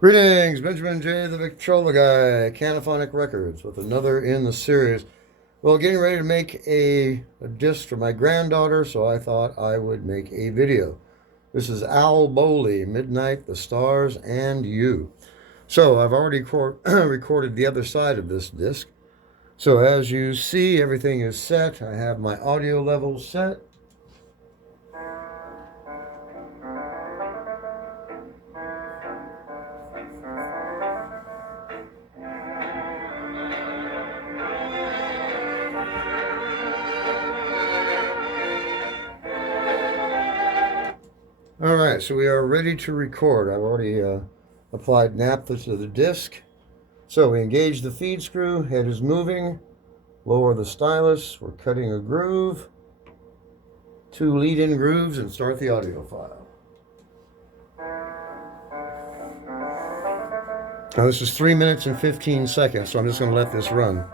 Greetings, Benjamin J. the Victrolaguy, Canophonic Records, with another in the series. Well, getting ready to make a disc for my granddaughter, so I thought I would make a video. This is Al Bowley, Midnight, the Stars, and You. So I've already recorded the other side of this disc. So as you see, everything is set. I have my audio levels set. All right, so we are ready to record. I've already applied naphtha to the disc. So we engage the feed screw, head is moving, lower the stylus, we're cutting a groove, 2 lead-in grooves, and start the audio file. Now this is 3 minutes and 15 seconds, so I'm just going to let this run.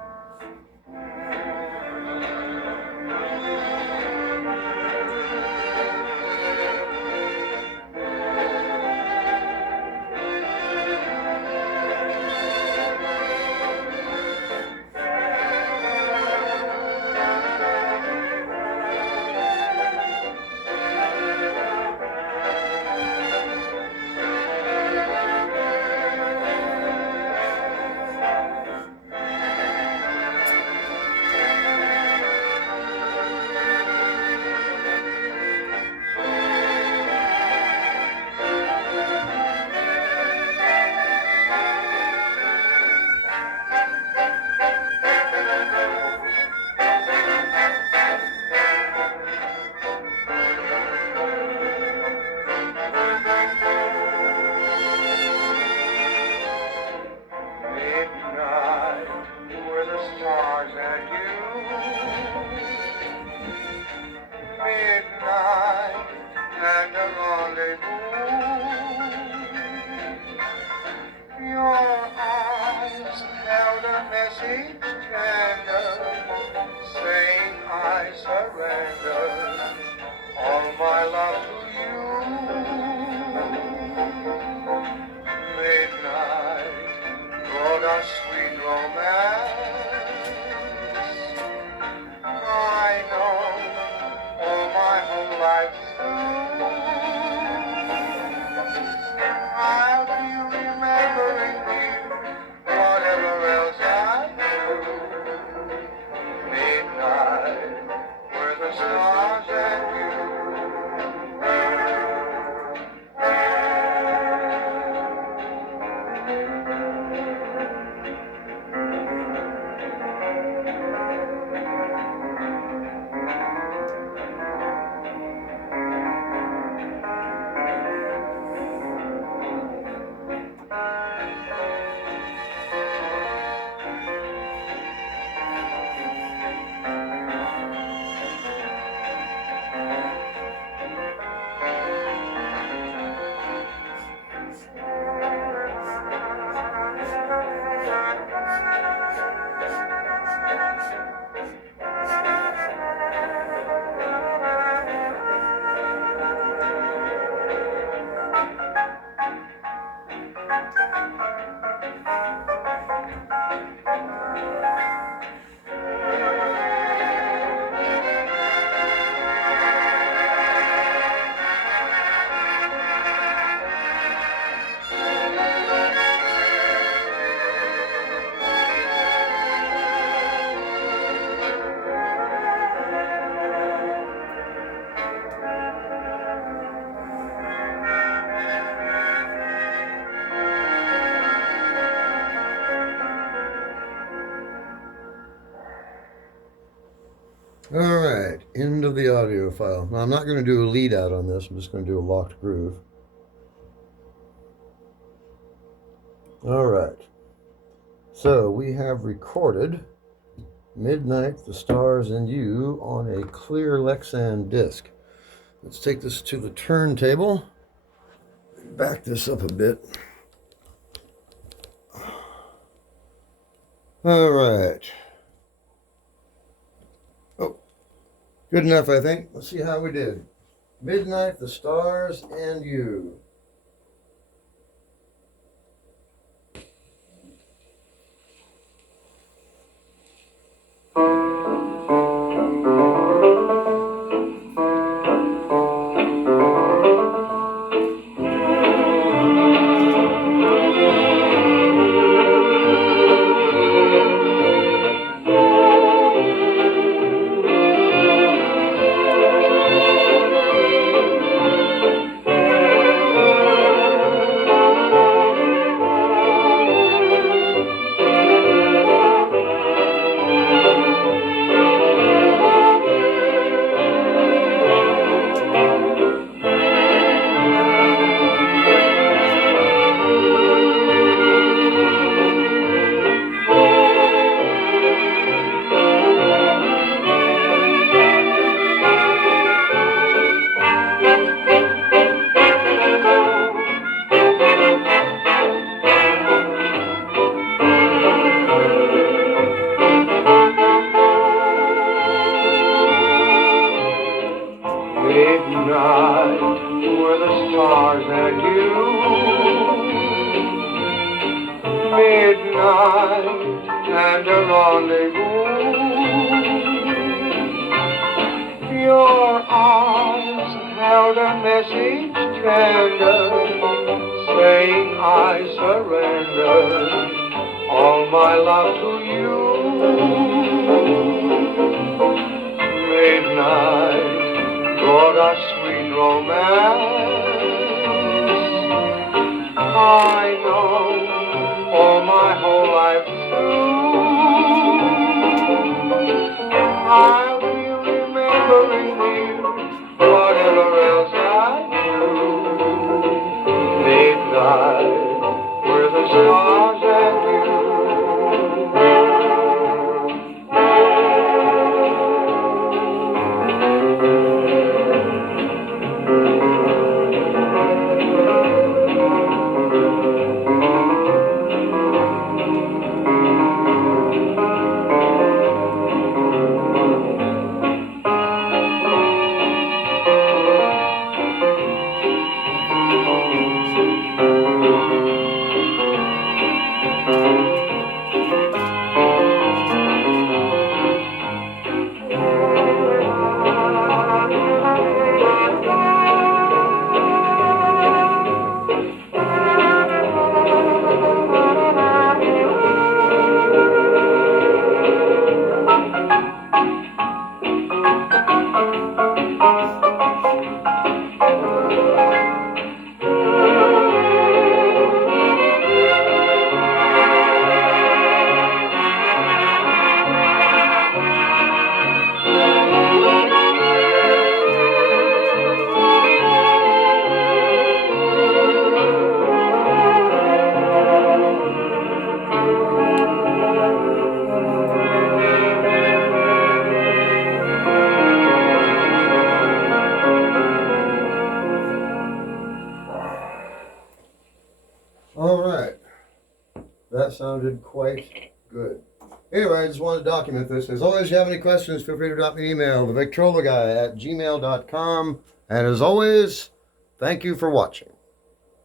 Midnight and a rendezvous. Your eyes held a message tender, saying I surrender all my love to you. Midnight brought us sweet romance. I know all my whole life through I'll be remembering you, whatever else I do. Midnight, where the stars and you. All right, end of the audio file. Now I'm not going to do a lead out on this. I'm just going to do a locked groove. All right. So we have recorded Midnight, the Stars, and You on a clear Lexan disc. Let's take this to the turntable. Back this up a bit. All right. Oh, good enough, I think. Let's see how we did. Midnight, the Stars, and You. and a rendezvous. Your arms held a message tender, saying I surrender all my love to you. Midnight brought us sweet romance. I know all my whole life through I'll be remembering you, whatever else I do. Midnight with the stars and you. All right. That sounded quite good. Anyway, I just wanted to document this. As always, if you have any questions, feel free to drop me an email, TheVictrolaGuy@gmail.com. And as always, thank you for watching.